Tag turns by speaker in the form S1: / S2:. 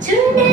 S1: Tonight